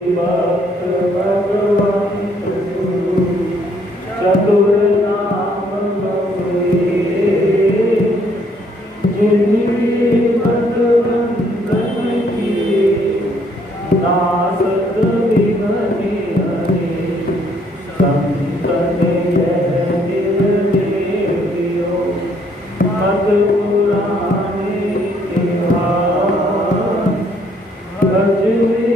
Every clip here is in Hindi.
भक्त भगवंत गुरु चतुर नाम गौरी जिनकी पद बंधन किए नासत विघ्न हरे संतन यह निर्देवियो मत पुराणे इतिहास गजरे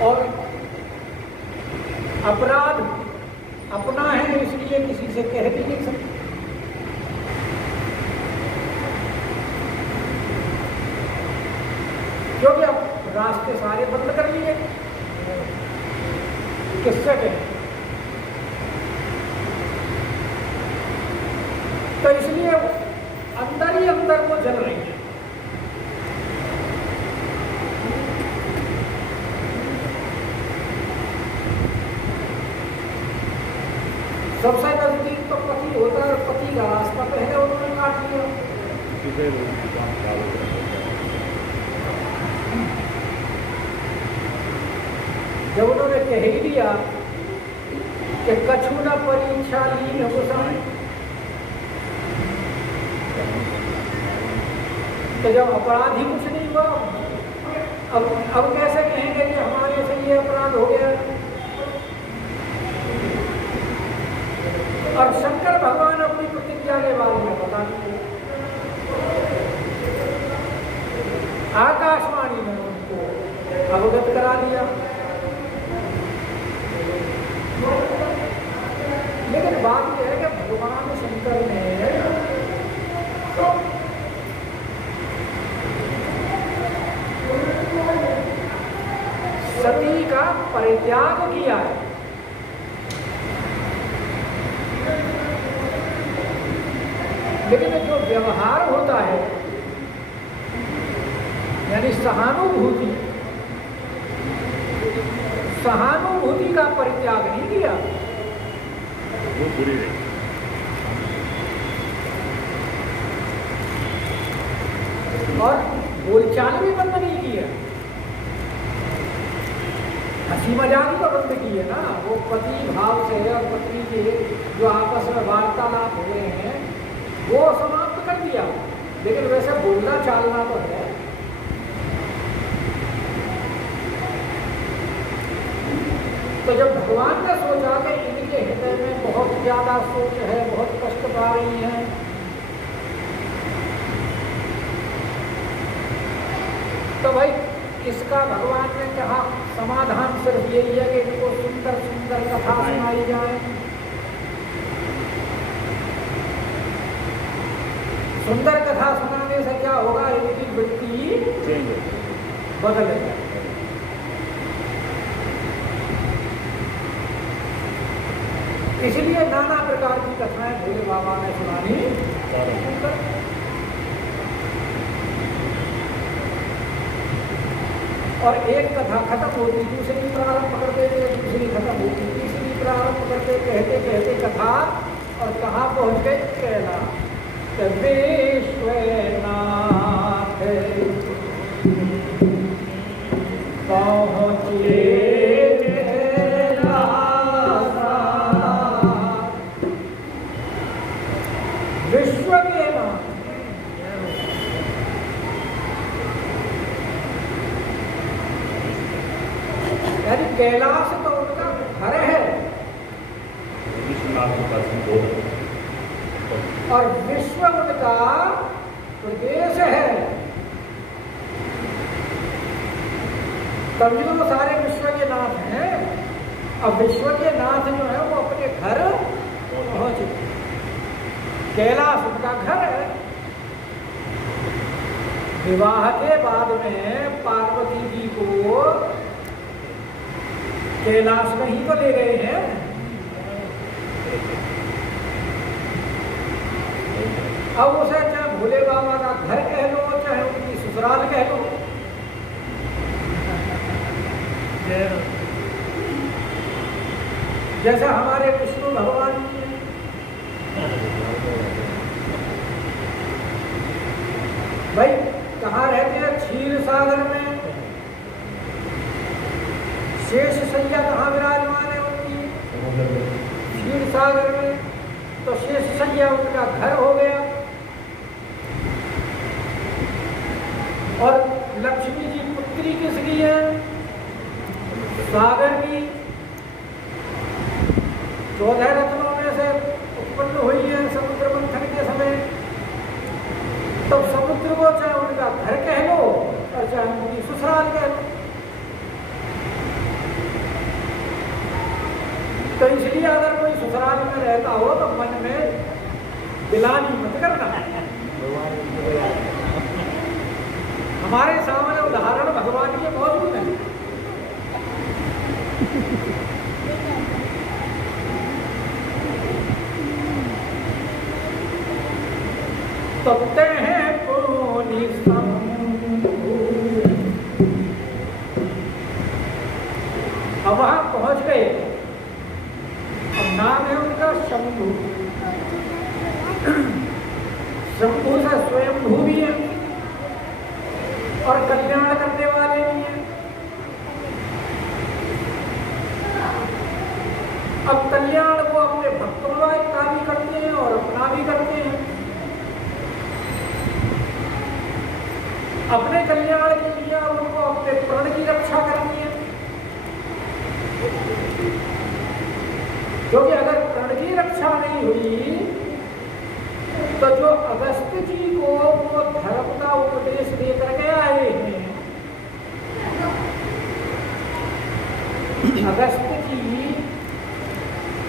और अपराध अपना है इसलिए किसी से कह भी नहीं सकते। क्योंकि अब रास्ते सारे बंद कर लिए, किससे कहें? तो इसलिए अंदर ही अंदर वो जल रही है। सबसे नजदीक तो पति होता है, पति का रास्ता पहले उन्होंने काट लिया। जब उन्होंने कह ही दिया कि कछु न परीक्षा लीन गोसाई, तो जब अपराध ही कुछ नहीं हुआ, अब कैसे कहेंगे कि हमारे से ये अपराध हो गया? और शंकर भगवान अपनी प्रतिज्ञा के बारे में बता दिए, आकाशवाणी में उनको अवगत करा दिया। लेकिन बात यह है कि भगवान शंकर ने सती का परित्याग किया है। लेकिन जो व्यवहार होता है यानी सहानुभूति, सहानुभूति का परित्याग नहीं किया, वो बुरी रही। और बोलचाल भी बंद नहीं किया, हंसी मजाक तो बंद की है ना। वो पति भाव से और पत्नी के जो आपस में वार्तालाप हो रहे हैं वो समाप्त कर दिया, लेकिन वैसे बोलना चालना तो है। तो जब भगवान ने सोचा कि इनके हृदय में बहुत ज्यादा सोच है, बहुत कष्ट पा रही है, तो भाई इसका भगवान ने कहा समाधान सिर्फ यही है कि इनको सुंदर सुंदर कथा सुनाई जाए। सुंदर कथा सुनाने से क्या होगा? इनकी वृत्ति बदल जाएगी। इसलिए नाना प्रकार की कथाएं भोले बाबा ने सुनानी। और एक कथा खत्म होती, दूसरी प्रारंभ करते थे, दूसरी खत्म होती, तीसरी प्रारंभ करते, कहते कहते कथा, और कहाँ पहुंच गए? कैलाश। विश्वनाथ पहुँचे विश्व के नाथ। यानी कैलाश तो उनका घर है और विश्व उनका प्रदेश है। तभी तो सारे विश्व के नाथ हैं। अब विश्व के नाथ जो है वो अपने घर पहुंच गए। कैलाश उनका घर है। विवाह के बाद में पार्वती जी को कैलाश में ही तो ले गए हैं। अब उसे चाहे भोले बाबा का घर कह लो, चाहे उनकी ससुराल कह लो, जैसे हमारे विष्णु भगवान जी भाई कहाँ रहते हैं? क्षीर सागर में। शेष सैया कहाँ विराजमान है उनकी? क्षीर सागर में। तो शेष सैया उनका घर हो गया। और लक्ष्मी जी पुत्री किसकी है? सागर की। 14 रत्नों में से उत्पन्न हुई है समुद्र मंथन के समय। तो समुद्र को चाहे उनका घर कह लो और चाहे उनकी ससुराल कह लो। इसलिए अगर कोई ससुराल में रहता हो तो मन में दिलानी मत करना। हमारे सामने उदाहरण भगवान के मौजूद है। तत्ते हैं पुनि अब वहां पहुंच गए। अब नाम है उनका शंभु। शंभु से स्वयंभू भी है और कल्याण करने वाले भी हैं। अब कल्याण वो अपने भक्तों का भी करते हैं और अपना भी करते हैं। अपने कल्याण के लिए उनको अपने प्राण की रक्षा करनी है, क्योंकि अगर प्राण की रक्षा नहीं हुई तो जो अगस्त्य जी को वो धर्म का उपदेश देकर के आए हैं, अगस्त्य जी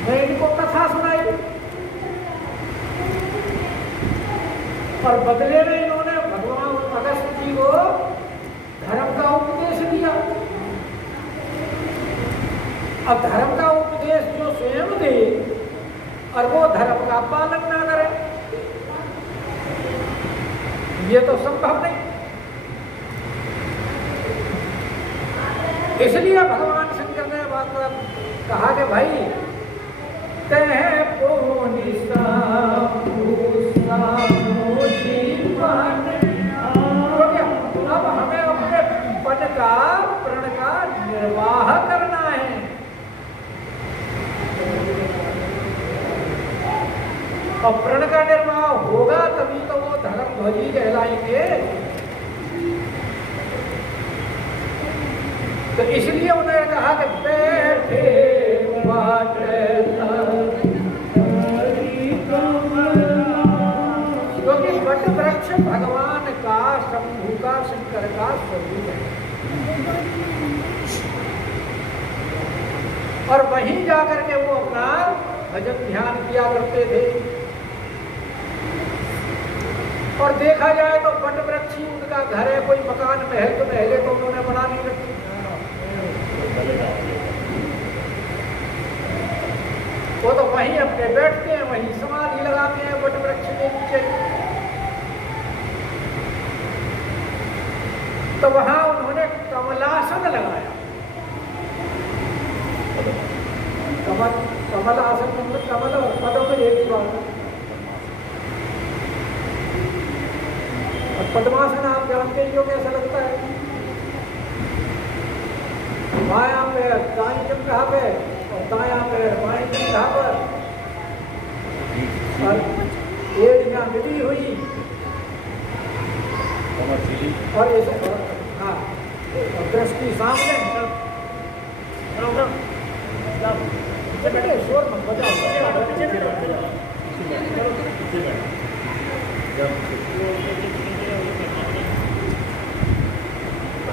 ने इनको कथा सुनाई और बदले में इन्होंने भगवान अगस्त्य जी को धर्म का उपदेश दिया। अब धर्म का उपदेश जो स्वयं दे और वो धर्म का पालन ना करे, ये तो संभव नहीं। इसलिए भगवान शंकर ने बात कहा कि भाई तह पुनि अब हमें अपने पद का प्रण का निर्वाह करना है। और प्रण का निर्वाह होगा तभी तो वो धर्म ध्वजी कहलाएंगे। तो इसलिए उन्होंने कहा कि बैठे क्योंकि वट वृक्ष भगवान का, शंभु का, शंकर का स्वरूप है। और वहीं जाकर के वो अपना भजन ध्यान किया करते थे। और देखा जाए तो वट वृक्ष ही उनका घर है। कोई मकान महल तो महले तो उन्होंने बना नहीं रखी। वो तो वहीं अपने बैठते हैं, वहीं समाधि लगाते हैं वट वृक्ष के नीचे। तो वहां उन्होंने कमलासन लगाया। कमल आसन मतलब कमल और पदों में एक बात। और पद्मासन आप जानते ही हो कैसा लगता है। बायां पैर दाईं जगह पे और दायां पैर बाईं जगह पर, और एड़ियां मिली हुई और ऐसे, हाँ, दृष्टि सामने। शोर मत बजाओ।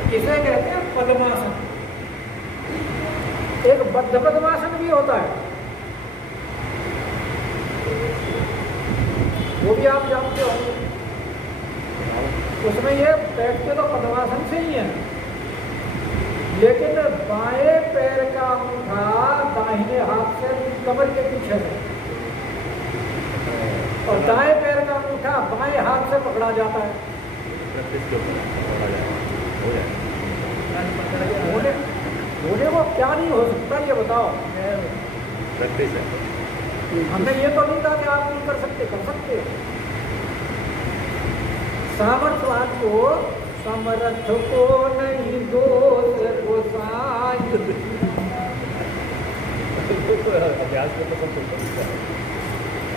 इसे कहते हैं पद्मासन। एक बद्ध पद्मासन भी होता है, वो भी आप जानते हो। उसमें ये बैठते तो पद्मासन से ही है, लेकिन बाएं पैर का अंगूठा दाहिने हाथ से कमर के पीछे है और दाएं पैर का अंगूठा बाएं हाथ से पकड़ा जाता है। होने को क्या नहीं हो सकता ये बताओ। हमने ये तो नहीं कहा कि आप नहीं कर सकते, कर सकते। सामर्थ्यवान को समर्थ को नहीं दोष गोसाई।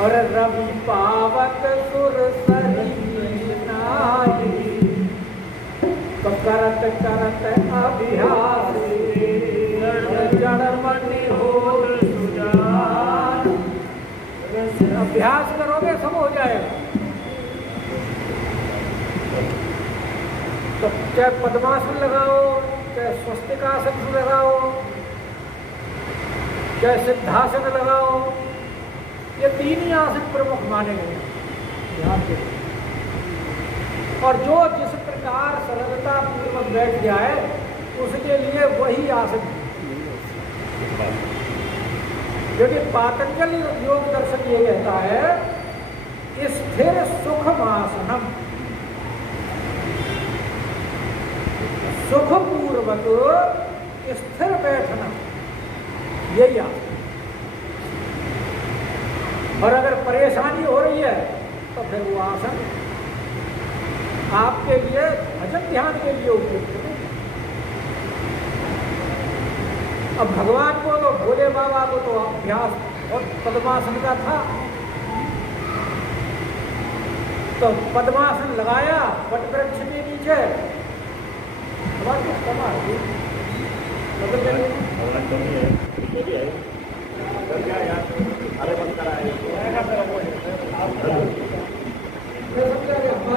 और रवि पावक सुर सरिनाई। तो करत करत अभ्यास जड़मणि हो सुजान। अभ्यास करोगे सब हो जाएगा। तो चाहे पद्मासन लगाओ, चाहे स्वस्तिकासन लगाओ, चाहे सिद्धासन लगाओ, ये 3 ही आसन प्रमुख माने गए हैं ध्यान के। और जो जिस प्रकार सरलता पूर्वक बैठ जाए उसके लिए वही आसन है। क्योंकि पातंजलि योग दर्शन ये कहता है स्थिर सुखमासनम, सुखपूर्वक स्थिर बैठना, यही आसन। और अगर परेशानी हो रही है तो फिर वो आसन आपके लिए भजन ध्यान के लिए उपयुक्त नहीं। अब भगवान को तो भोले बाबा को तो अभ्यास और पद्मासन का था, तो पद्मासन लगाया वट वृक्ष के नीचे। हमारी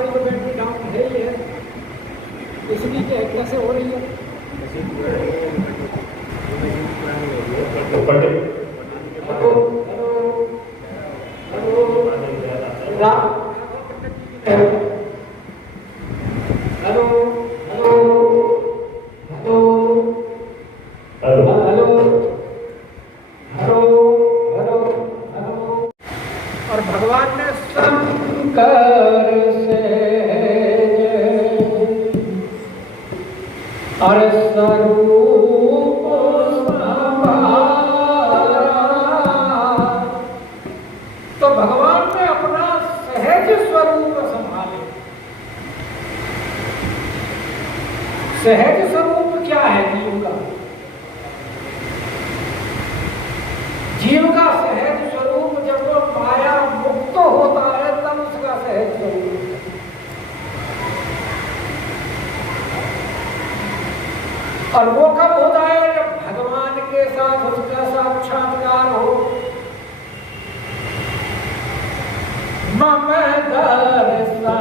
तो बैटरी डाउन है ही है, इसलिए कैसे हो रही है। Hello hello hello hello hello hello hello hello. और भगवान ने शंकर से अरे स्वरूप तो भगवान ने अपना सहज स्वरूप संभाले। सहज स्वरूप क्या है जीव का? जीव का सहज स्वरूप जब वो माया मुक्त होता है तब उसका सहज स्वरूप है। और वो कब होता है? जब भगवान के साथ उसका साक्षात्कार हो। मम दर्शन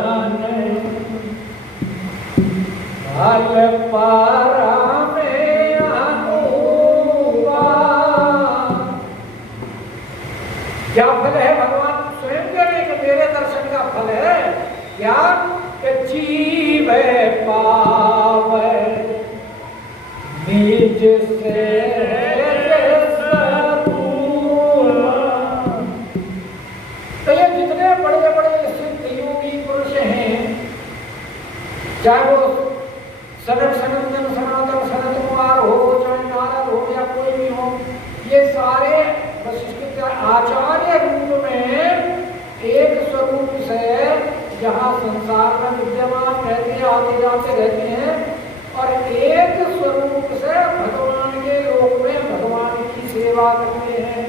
फल पारा में अनुवा। क्या फल है? भगवान स्वयं कह रहे कि मेरे दर्शन का फल है क्या? कि जीवे पावे निज से तो ये जितने बड़े बड़े सिद्ध योगी पुरुष हैं, चाहे वो सनातन सनत कुमार हो, चाहे नारद हो या कोई भी हो, ये सारे वशिष्ठ आचार्य रूप में एक स्वरूप से जहाँ संसार में विद्यमान रहते हैं, आते जाते रहते हैं, और एक स्वरूप से भगवान के लोक में भगवान की सेवा करते हैं।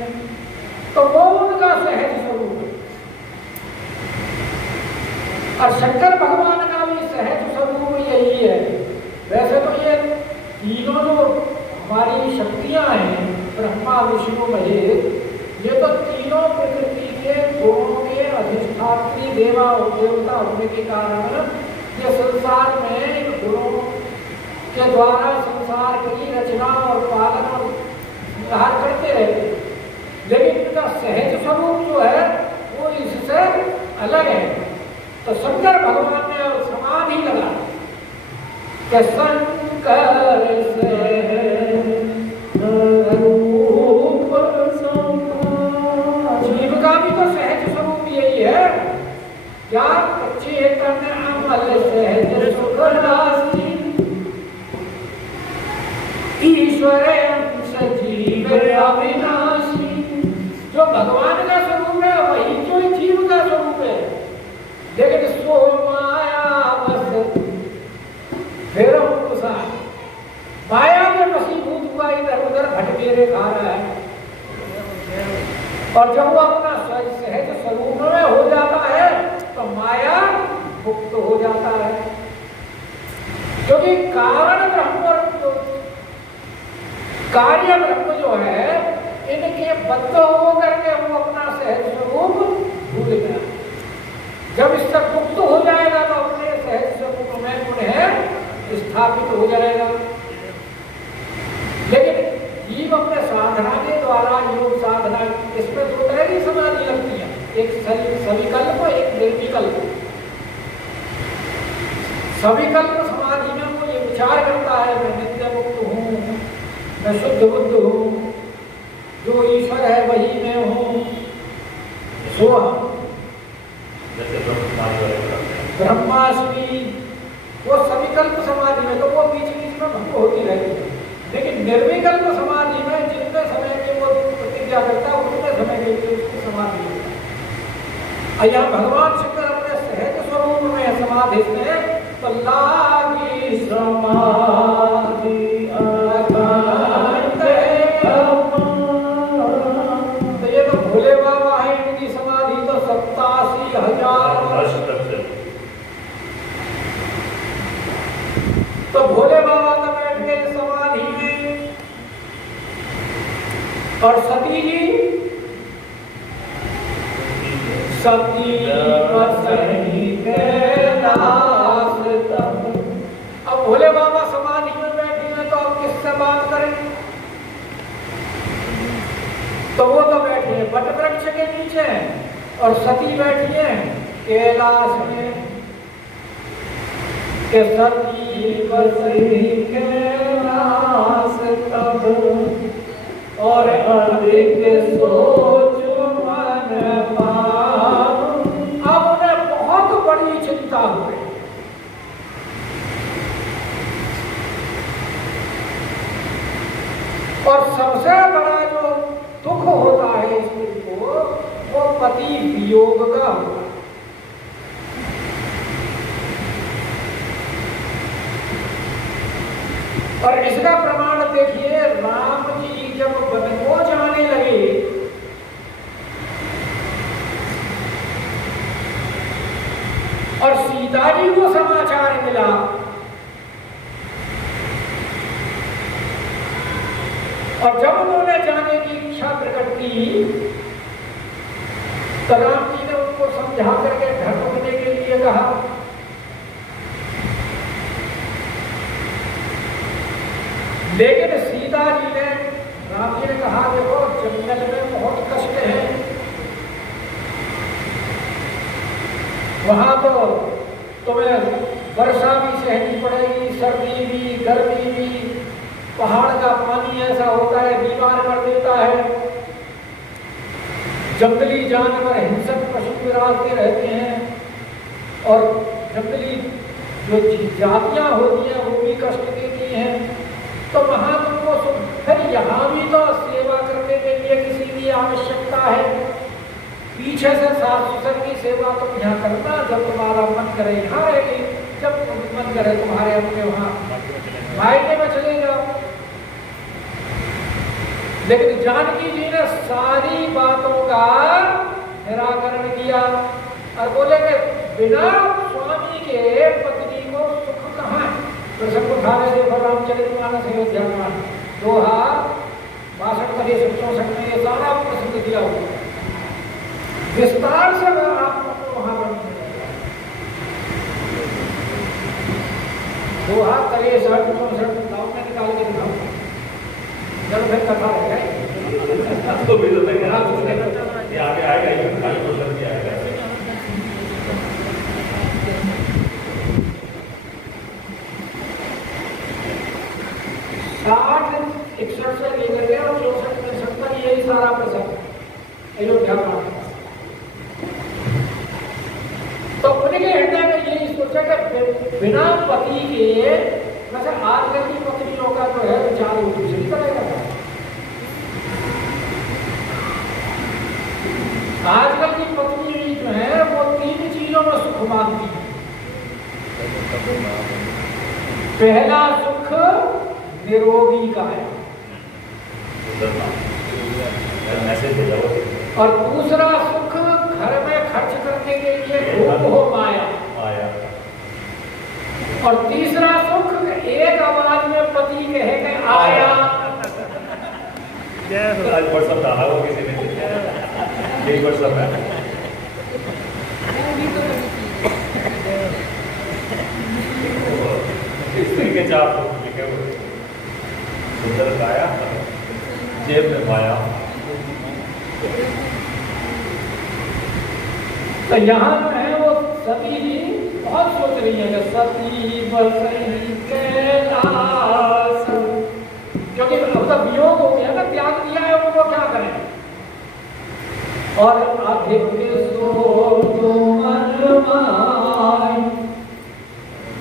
तो वो उनका सहज स्वरूप है। और शंकर भगवान का भी सहज स्वरूप यही है। वैसे तो ये तीनों जो हमारी शक्तियां हैं, ब्रह्मा विष्णु महेश, ये तो तीनों प्रकृति के गुणों के अधिष्ठात्री देवा और देवता होने के कारण ये संसार में इन गुणों के द्वारा संसार की रचना और पालन और संहार करते रहते। लेकिन इनका सहज स्वरूप जो है वो इससे अलग है। तो शंकर भगवान ने और समान ही लगा कि शंकर से रूप जीव का भी तो सहज स्वरूप यही है क्या? चेतन अमल सहज सुख राशि ईश्वर अंश जीव अविनाशी। जो भगवान का स्वरूप है वही जो जीव का स्वरूप है। लेकिन सो माया बस फिर माया में वशीभूत हुआ, इधर उधर भटकेरे खा रहा है। और जब वो अपना सहज स्वरूप में हो जाता है तो माया मुक्त हो जाता है। क्योंकि कारण ब्रह्म और कार्य ब्रह्म जो है इनके बद्ध होकर के वो अपना सहज स्वरूप भूल गया। जब इससे मुक्त हो जाएगा तो अपने सहज स्वरूप में पुनः स्थापित हो जाएगा। लेकिन जीव अपने साधना के द्वारा द्वारा योग साधना, इसमें दो तरह की समाधि लगती है, एक सविकल्प, एक निर्विकल्प। सविकल्प समाधि में वो ये विचार करता है मैं नित्य मुक्त हूँ, मैं शुद्ध बुद्ध हूँ, जो ईश्वर है वही मैं हूँ, सो हम ब्रह्मास्मि। वो सविकल्प समाधि में तो वो बीच बीच में भंग होती रहती है, लेकिन निर्विकल्प समाधि में जितने समय के वो प्रतिज्ञा करता है उतने समय के लिए उसकी समाधि होती है। यहाँ भगवान शंकर अपने सहज स्वरूप में समाधि में तो लागी समाधि तो ये तो भोले बाबा है, इनकी समाधि तो 87,000 वर्ष तक चली। तो भोले बाबा तो बैठ गए समाधि में, और सती जी सती बसही कैलाश तब। अब भोले बाबा समाधि में बैठे हैं तो अब किससे बात करें? तो वो तो बैठे हैं वट वृक्ष के नीचे और सती बैठी है कैलाश में। के सती बसही कैलाश तब, और अधिक सोच मन पाप। अब उन्हें बहुत बड़ी चिंता हुई। और सबसे बड़ा जो दुख होता है स्त्री को, वो पति वियोग का होता है। और इसका प्रमाण देखिए, राम जी जब वन को जाने लगे और सीता जी को समाचार मिला, और जब उन्होंने जाने की इच्छा प्रकट की तो राम जी ने उनको समझा करके घर रुकने के लिए कहा। लेकिन सीता जी ने, राम जी ने कहा देखो जंगल में बहुत कष्ट है, वहां तो तुम्हें वर्षा भी सहनी पड़ेगी, सर्दी भी, गर्मी भी, पहाड़ का पानी ऐसा होता है बीमार कर देता है, जंगली जानवर हिंसक पशु विराजते रहते हैं, और जंगली जो जातियां होती हैं वो भी कष्ट देती हैं। तो वहां तुमको फिर यहाँ भी तो सेवा करने के लिए किसी की आवश्यकता है। पीछे से सास ससुर की सेवा तुम यहाँ करना, जब तुम्हारा मन करे यहाँ रहेगी, जब मन करे तुम्हारे अपने वहाँ मायके में चले जाओ। लेकिन जानकी जी ने सारी बातों का निराकरण किया और बोले कि बिना स्वामी के पत्नी को सुख कहाँ है। प्रसंग उठा रहे थे रामचरितमानस अयोध्या में, दोहा 62-63 में ये सारा प्रसंग दिया हुआ है, विस्तार से आपको वहां पर दोहा 63-64 गाँव में निकाल के दिखाऊंगा, जब फिर कथा रहेगा तो भी तो ये आगे आएगा, ये क्वेश्चन भी आएगा। 60-61 से लेकर के और 64-65 तक यही सारा प्रसंग अयोध्या में। तो उनके हृदय में यही सोचा कि बिना पति के, वैसे आजकल की पत्नियों का जो है विचार वो दूसरी तरह का है। आजकल की पत्नी जो है वो 3 चीजों में सुख मांगती है। पहला सुख निरोगी का है, और दूसरा सुख घर में खर्च करने के लिए हो माया, और तीसरा सुख एक आवाज में पति कहे कि आया। आज व्हाट्सएप डाला हो किसी ने, यही व्हाट्सएप है। इस तरीके से आप लिखे हुए, सुंदर गाया जेब में पाया। तो यहाँ जो है वो सती जी बहुत सोच रही है कि सती बसई कैलाश, क्योंकि अब तो वियोग हो गया ना, त्याग दिया है, उनको क्या करें। और अधिक सो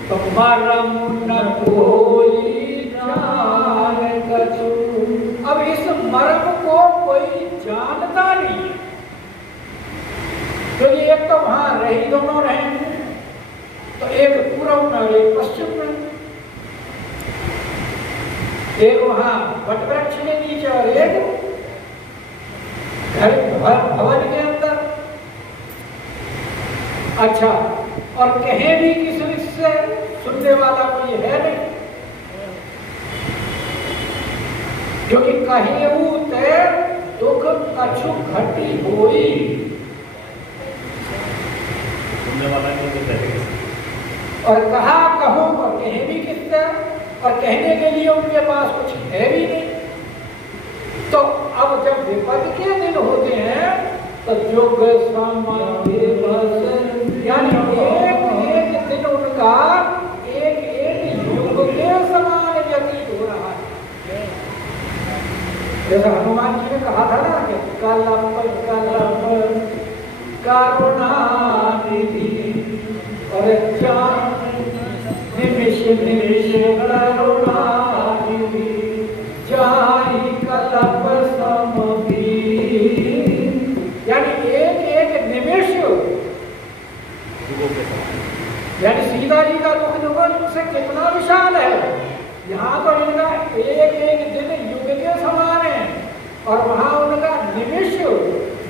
तो मरम न कोई जान कछु। अब इस मरम को कोई जानता नहीं है, क्योंकि एक तो वहां रही दोनों रहेंगे, तो एक पूर्व में और एक पश्चिम में, एक वहां वटवृक्ष के नीचे और एक घर भवन के अंदर। अच्छा, और कहीं भी किसी से सुनने वाला कोई है नहीं, क्योंकि कहीं ते दुख कछु घटी होई, सुनने वाला नहीं तो कहते किसी। और कहा कहो और कहे भी किससे, और कहने के लिए उनके पास कुछ है भी नहीं। तो अब जब विपद के दिन होते हैं तो जोग समाधि बस, यानी एक एक दिन उनका एक एक युग के समान व्यतीत हो रहा है। जैसा हनुमान जी ने कहा था ना कि कलप कलप करुणानिधि और निमिष निमिष करुणानिधि जाहि कलप समभी, यानी एक एक निमिष, यानी सीता जी का दुख जो उनसे कितना विशाल है। यहाँ तो इनका एक एक दिन युग के समान है, और वहां उनका निमिष,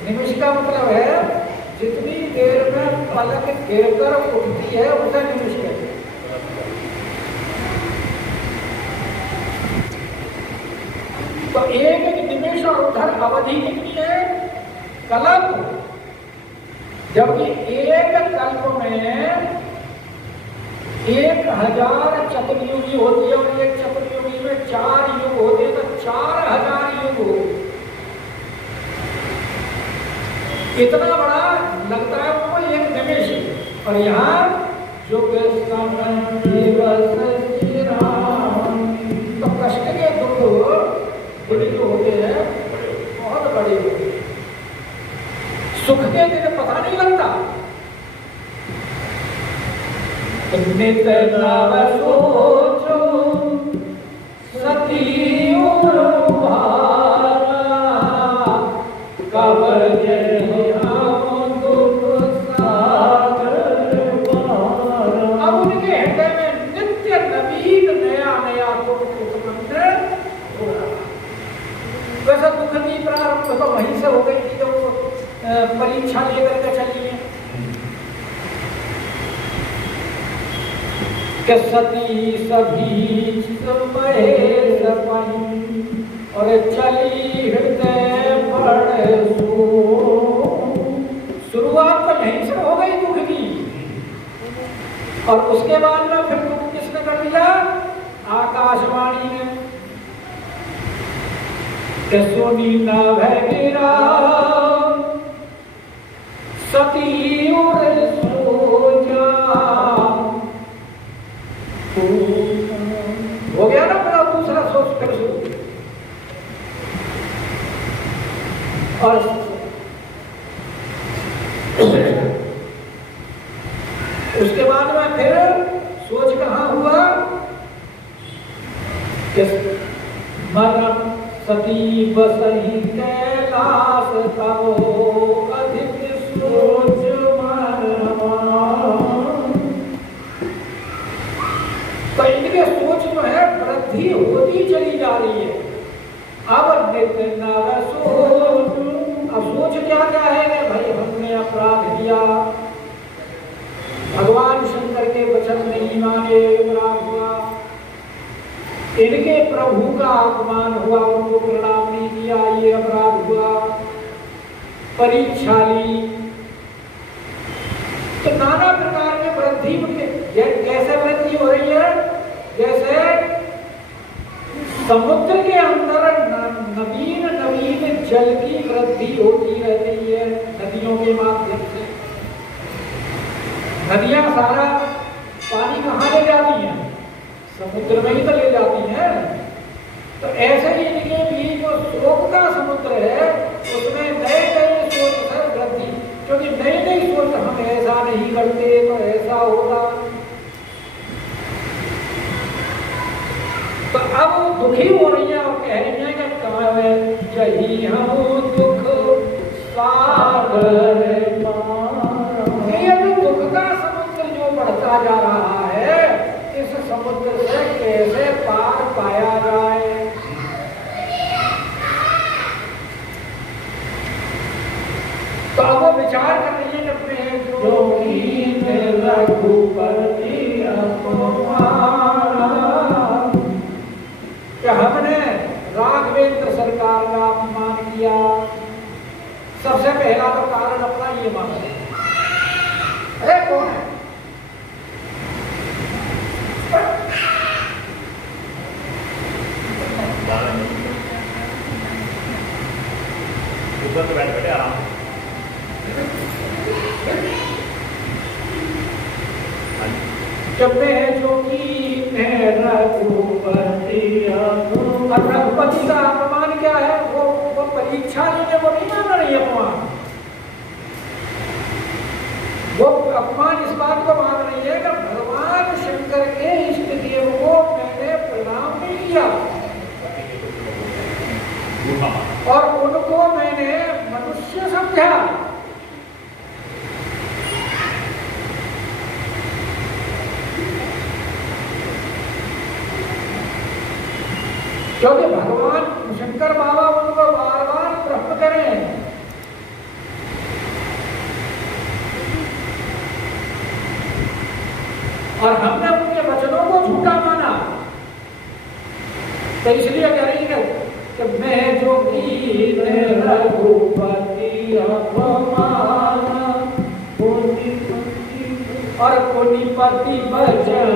निमिष का मतलब है जितनी देर में पलक गिरकर उठती है उसे निमिष कहते हैं। तो एक एक निमिष और उधर अवधि कितनी है, कल्प। जबकि एक कल्प में 1000 चतुर्युगी होती है, और एक चतुर्युगी में 4 युग होते हैं, तो 4000 युग होते। इतना बड़ा लगता है वो एक निमिष। और यहाँ जो तो कष्ट के दुख बड़े जो होते हैं बहुत बड़े होते हैं, सुख के दिन पता नहीं लगता। नित नव सोचो सती अब उनके हृदय में नित्य नवीन नया नया दुख उत्पन्न हो रहा। वैसा दुख की प्रारंभ तो वहीं से हो गई थी जब वो परीक्षा लेकर के चली है कि सती सभी महेश और चली हृदय पढ़। शुरुआत तो यहीं से हो गई दुख की, और उसके बाद में फिर दुख किसने कर दिया, आकाशवाणी ने कि सुनी न भैरा सती और सोजा। हो गया ना पूरा दूसरा सोच फिर शुरू। और उसके बाद में फिर सोच कहाँ हुआ कि मरम सती बसही कैलाश तबो अधिक सोच मरमा। तो इनके सोच जो है वृद्धि होती चली जा रही है। अब नित्य नव सोच, अब सोच क्या क्या है कि भाई हमने अपराध किया, भगवान शंकर के वचन नहीं माने, अपराध हुआ, इनके प्रभु का अपमान हुआ, उनको प्रणाम नहीं किया, ये अपराध हुआ, परीक्षा ली। तो नाना प्रकार के वृद्धि, कैसे वृद्धि हो रही है, जैसे समुद्र के अंदर नवीन नवीन जल की वृद्धि होती रहती है नदियों के माध्यम से। नदियां सारा पानी कहाँ ले जाती हैं? समुद्र में ही तो ले जाती हैं। तो ऐसे ही इनके भी जो स्रोत का समुद्र है उसमें नए नए स्रोत है वृद्धि, क्योंकि नई नई सोच हम ऐसा नहीं करते तो ऐसा होगा। तो अब दुखी हो रही है और कह रही है कि जही हम दुख सागर ये जो दुख का समुद्र जो बढ़ता जा रहा है, इस समुद्र से कैसे पार पाया जाए। तो अब वो विचार कर रही है अपने जो रघुपति कि हमने राघवेंद्र सरकार का अपमान किया। सबसे पहला तो कारण अपना ये माना, अरे कौन है ऊपर तो बैठ बैठे आराम से। चुपे जो की रघुपति का अपमान क्या है? वो परीक्षा लेने को नहीं मान रही अपमान। वो अपमान इस बात को मान रही है कि भगवान शंकर के इष्ट देव को मैंने प्रणाम नहीं किया और उनको मैंने मनुष्य समझा। क्योंकि भगवान शंकर बाबा उनको बार बार प्रश्न करें, और हमने उनके वचनों को झूठा माना। तो इसलिए कह रही है कि मैं जो रघुपति अपमान और पुनिपति वचन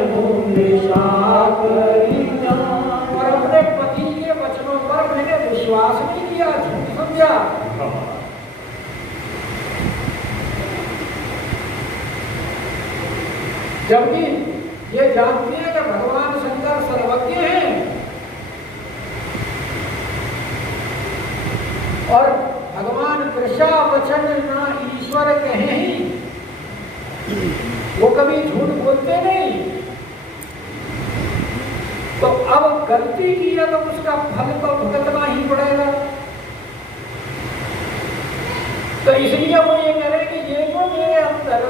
और अपने पति के वचनों पर मैंने विश्वास नहीं किया, झूठ समझा। जबकि ये जानती है कि भगवान शंकर सर्वज्ञ हैं और भगवान कृष्ण वचन ना ईश्वर कहे ही, वो कभी झूठ बोलते नहीं। तो अब गलती की है तो उसका फल तो भुगतना ही पड़ेगा। तो इसलिए वो ये कह रहे कि ये जो मेरे अंदर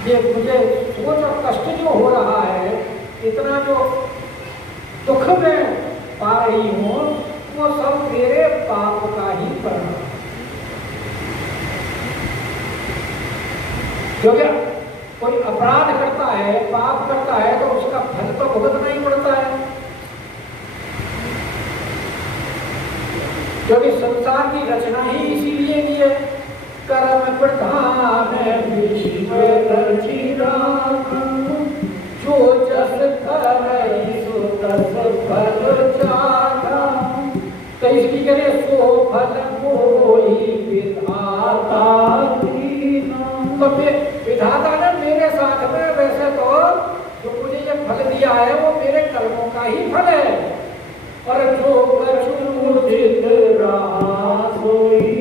ये मुझे सोच और कष्ट जो हो रहा है, इतना जो दुख में पा रही हूँ, वो सब मेरे पाप का ही परिणाम। क्योंकि कोई अपराध करता है, पाप करता है, तो उसका फल तो भुगतना ही पड़ता है। क्योंकि संसार की रचना ही इसीलिए की है, कर्म प्रधान विश्व रचिरा, जो जस करई सो तस फल चाहा। तो इसकी करे सो फल कोई विधाता दीना। तो विधाता ने मेरे साथ में, वैसे तो जो मुझे ये फल दिया है वो मेरे कर्मों का ही फल है, और जो कछुचित रहा सोई।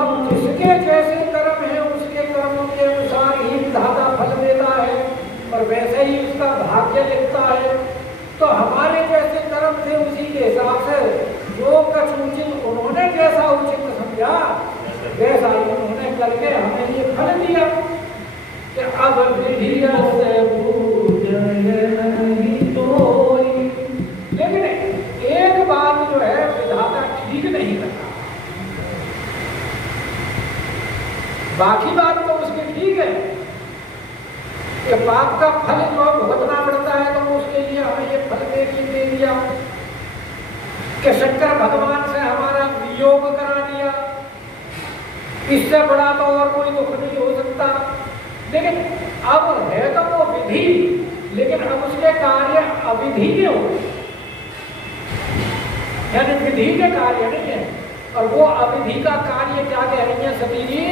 अब जिसके जैसे कर्म है उसके कर्मों के अनुसार ही विधाता फल देता है और वैसे ही उसका भाग्य लिखता है। तो हमारे जैसे कर्म थे उसी के हिसाब से जो कछुचित उन्होंने जैसा उचित समझा वैसा ही उन्होंने करके हमें ये फल दिया कि अब विधि से पूजन नहीं तोई। लेकिन एक बात जो है विधाता ठीक नहीं करता, बाकी बात तो उसकी ठीक है कि पाप का फल जो भुगतना पड़ता है तो उसके लिए हमें ये फल दे दिया कि शंकर भगवान से हमारा वियोग करा दिया। इससे बड़ा तो और कोई दुख नहीं हो सकता। लेकिन अब है तो वो विधि, लेकिन अब उसके कार्य अविधि के हो। यानी विधि के कार्य नहीं है। और वो अविधि का कार्य क्या कह रही है सती जी?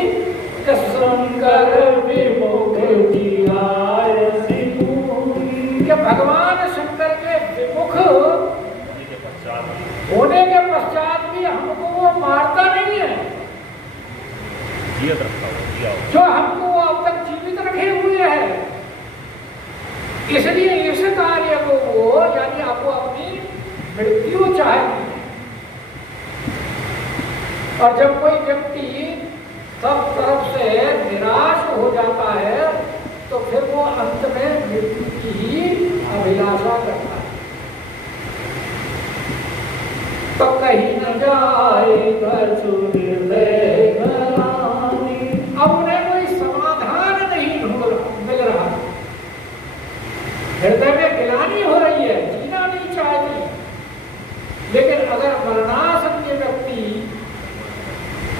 शंकर विमुख जियायसि भूमि। कि भगवान शंकर के विमुख होने के पश्चात भी हमको वो मारता नहीं है, जो हमको वो अब तक जीवित रखे हुए है। इसलिए इस कार्य को वो यानी आपको अपनी मृत्यु चाहती है। और जब कोई व्यक्ति सब तरफ से निराश हो जाता है तो फिर वो अंत में मृत्यु की ही अभिलाषा करता है। तो कहीं न जाए कछु हृदय ग्लानि। अब उन्हें कोई समाधान नहीं मिल रहा, हृदय में गिलानी हो रही है, जीना नहीं चाहती। लेकिन अगर मरणासन्न व्यक्ति,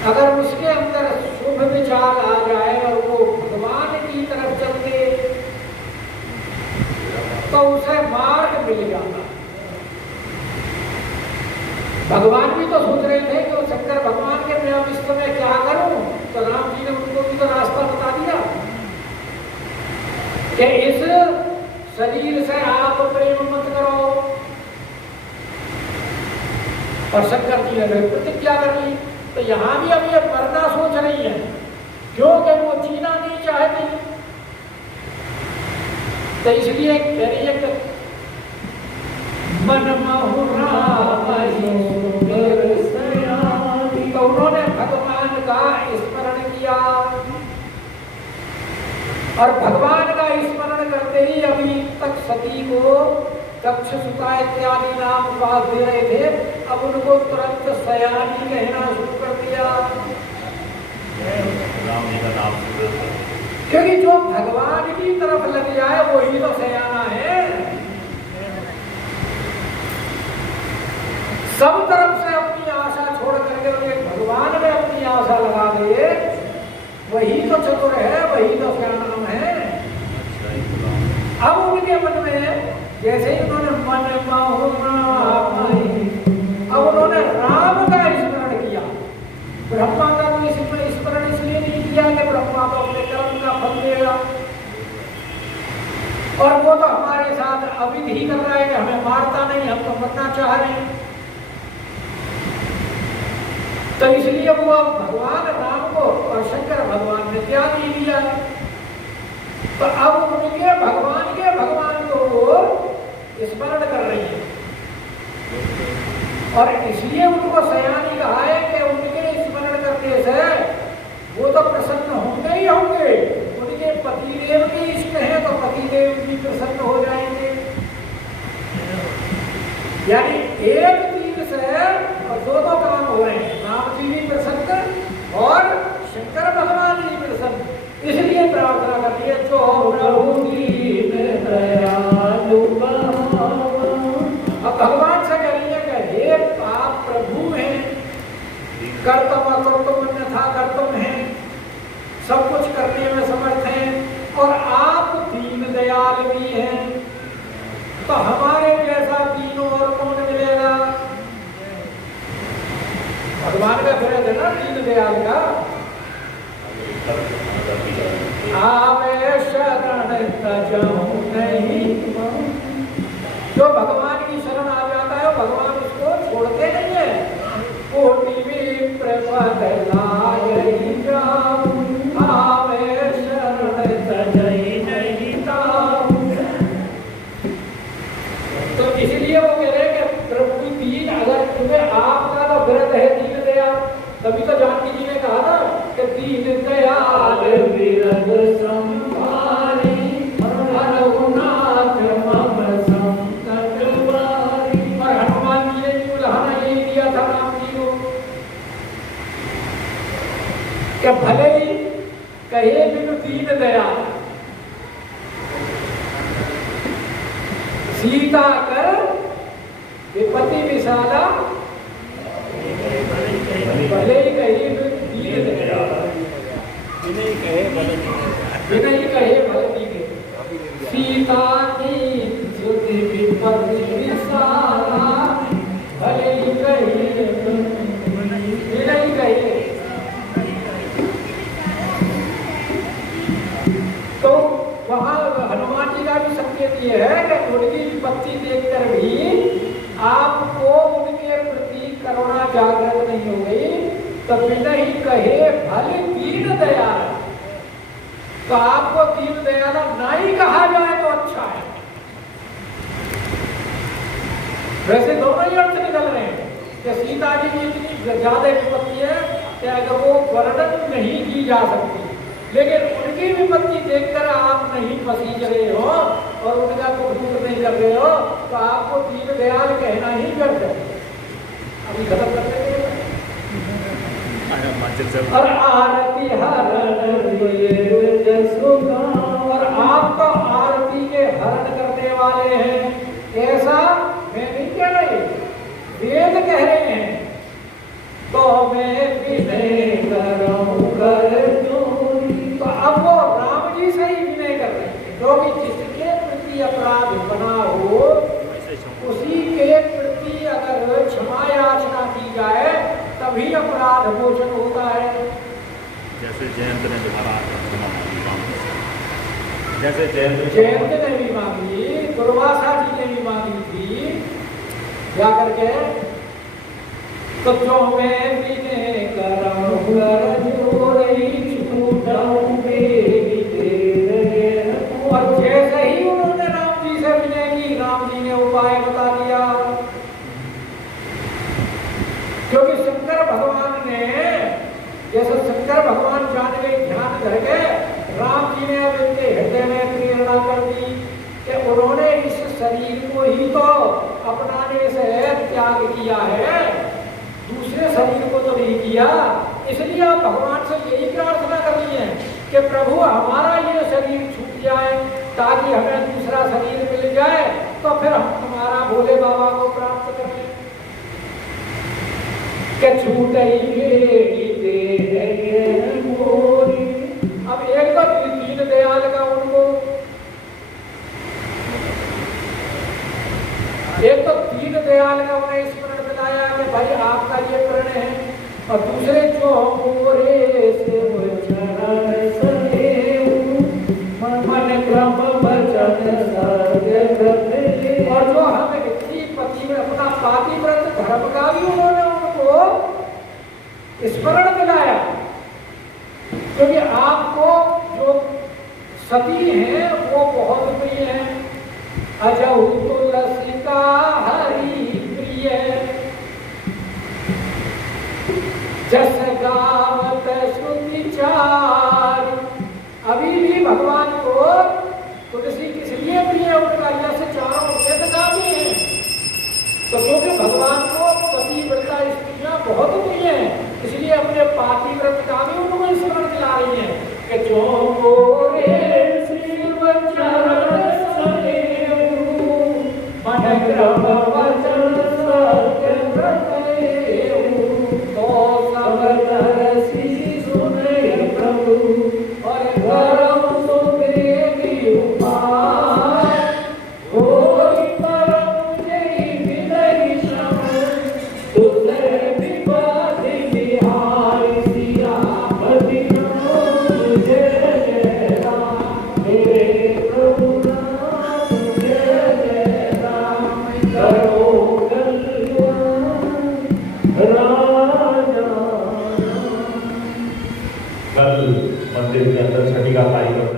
अगर उसके अंदर शुभ विचार आ जाए और वो भगवान की तरफ चलते तो उसे मार्ग मिल जाता। भगवान भी तो सोच रहे थे कि वो शंकर भगवान के मैं अब इस समय क्या करूं, तो राम जी ने उनको भी तो रास्ता बता दिया कि इस शरीर से आप प्रेम मत करो। और शंकर जी ने प्रतिज्ञा कर ली। तो यहां भी अब ये मरना सोच रही है क्योंकि वो जीना नहीं चाहती। तो इसलिए कह रही है कि मन तो उन्होंने भगवान का स्मरण किया और भगवान का स्मरण करते ही अभी तक सती को दक्ष सुता इत्यादि नाम उपाध दे रहे थे, अब उनको तुरंत सयानी कहना शुरू कर दिया। राम जी का नाम क्योंकि जो भगवान की तरफ लग जाए वही तो सयाना है। सब तरफ से अपनी आशा छोड़ करके भगवान में अपनी आशा लगा दे, वही तो चतुर है, वही तो सयाना है। अब उनके मन में जैसे ही उन्होंने मन अब उन्होंने राम का स्मरण किया। ब्रह्मा का कोई स्मरण इसलिए नहीं किया कि ब्रह्मा तो अपने कर्म का फल देगा और वो तो हमारे साथ अविधि कर रहा है कि हमें मारता नहीं, हम तो मरना चाह रहे हैं। तो इसलिए वो भगवान राम को और शंकर भगवान ने त्याग ही लिया। तो अब उनके भगवान को वो स्मरण कर रही है और इसलिए उनको सयानी कहा है कि उनके स्मरण करने से वो तो प्रसन्न होंगे ही होंगे। उनके पतिदेव के इष्ट है तो पतिदेव भी प्रसन्न हो जाएंगे। यानी एक तीर से और दो काम हो रहे हैं, राम जी भी प्रसन्न और शंकर भगवान भी प्रसन्न। इसलिए प्रार्थना करती है जो प्रभु दीन दयालु भावा। अब भगवान से कह रही है कि हे आप प्रभु हैं, कर्तव्य अकर्तव्य अन्यथा कर्तव्य हैं, सब कुछ करने में समर्थ हैं और आप दीन दयाल भी हैं। तो हमारे जैसा दीनों और कौन मिलेगा? भगवान का विरध है ना दीन दयाल का। आवे शरण तजहु नहीं, जो भगवान की शरण आ जाता है भगवान उसको छोड़ते नहीं है। कोटि विप्र पद लायहि जाऊ, आवे शरण तजहि नहीं ताऊ। तो इसलिए वो कह रहे हैं कि प्रभु दीन, अगर तुम्हें आपका तो व्रत है दीन दयाल, तभी तो जानकी जी ने कहा था कि दीन दयाल विरद संभारी, रघुनाथ मम संकट बारी। और हनुमान जी ने भी उदाहरण यही दिया था राम जी को कि भले ही कहे बिनु दीन दयाल, सीता कर विपत्ति विशाला, भले ही कहे दीन दयाल, बिना ही कहे भले दीन। सीता की विपत्ति विशाला, भले ही आपको उनके प्रति करुणा जागृत नहीं हो गई तो बिना ही कहे भले दीन दयाल, तो आपको दीन दयाल ना ही कहा जाए तो अच्छा है। वैसे दोनों ही अर्थ निकल रहे हैं कि सीता जी की इतनी ज्यादा विपत्ति है कि अगर वो वर्णन नहीं की जा सकती, लेकिन उनकी विपत्ति देखकर आप नहीं पसीज रहे हो और उनका दुख दूर नहीं कर रहे हो तो आपको दीन दयाल कहना ही व्यर्थ है। अभी खत्म करते हैं। और आरती और आप तो आरती के हरण करने वाले हैं, ऐसा मैं नहीं कह रही, वेद कह रहे हैं। तो मैं विनय करूं कर दूरी, तो अब वो राम जी से ही विनय कर रहे हैं, क्योंकि जिसके प्रति अपराध बना हो उसी के प्रति अगर क्षमा याचना की जाए तभी अपराध मोचन होता है। जैसे जयंत ने दोबारा जैसे जयंत ने भी मांगी, दुर्वासा जी ने भी मांगी थी क्या करके, तो जो मैं विनय कराऊं कर जोरी छूटाऊं बेबी तेरे। और जैसे ही उन्होंने राम जी से विनय की, राम जी ने उपाय बता दिया, क्योंकि शंकर भगवान ने, जैसे शंकर भगवान जान गए ध्यान करके, राम जी ने अब इनके हृदय में प्रेरणा कर दी कि उन्होंने इस शरीर को ही तो अपनाने से त्याग किया है, दूसरे शरीर को तो नहीं किया। इसलिए आप भगवान से यही प्रार्थना करनी है कि प्रभु हमारा ये शरीर छूट जाए ताकि हमें दूसरा शरीर मिल जाए, तो फिर हम तुम्हारा भोले बाबा को प्राप्त करें। कि छूट अब एक तो दीन दयाल का उनको, एक तो दीन दयाल का उन्हें स्मरण दिलाया कि भाई आपका ये प्रण है, और दूसरे जो मोरे से चरण सदेव मन क्रम वचन सत्य, और जो हमें इतनी पति में अपना पातिव्रत धर्म का भी उन्होंने उनको स्मरण दिलाया, क्योंकि आपको जो सती है वो बहुत प्रिय है। अजहु तुलसी का हरि प्रिय, जस गावत श्रुति चार। अभी भी भगवान को तुलसी किस लिए प्रिय, उनका यश चारों वेद गाते हैं। तो क्योंकि भगवान को पतिव्रता स्त्रियां बहुत प्रिय हैं, इसलिए अपने पातिव्रत का भी उनको स्मरण दिला रही है कि जो मोरे शिव चरण सदेव मन क्रम वचन सत्य सदेव, तो सब तरसी सुने प्रभु और धर्म सुदेवी उपाय। कोई परम जय विनय श्रम तुझे विपदि बिहारी सियापति नाम जय जय राम। मेरे प्रभु नाम जय जय राम, करो कल्याण राजा। कल मंदिर के अंदर छठी का कार्यक्रम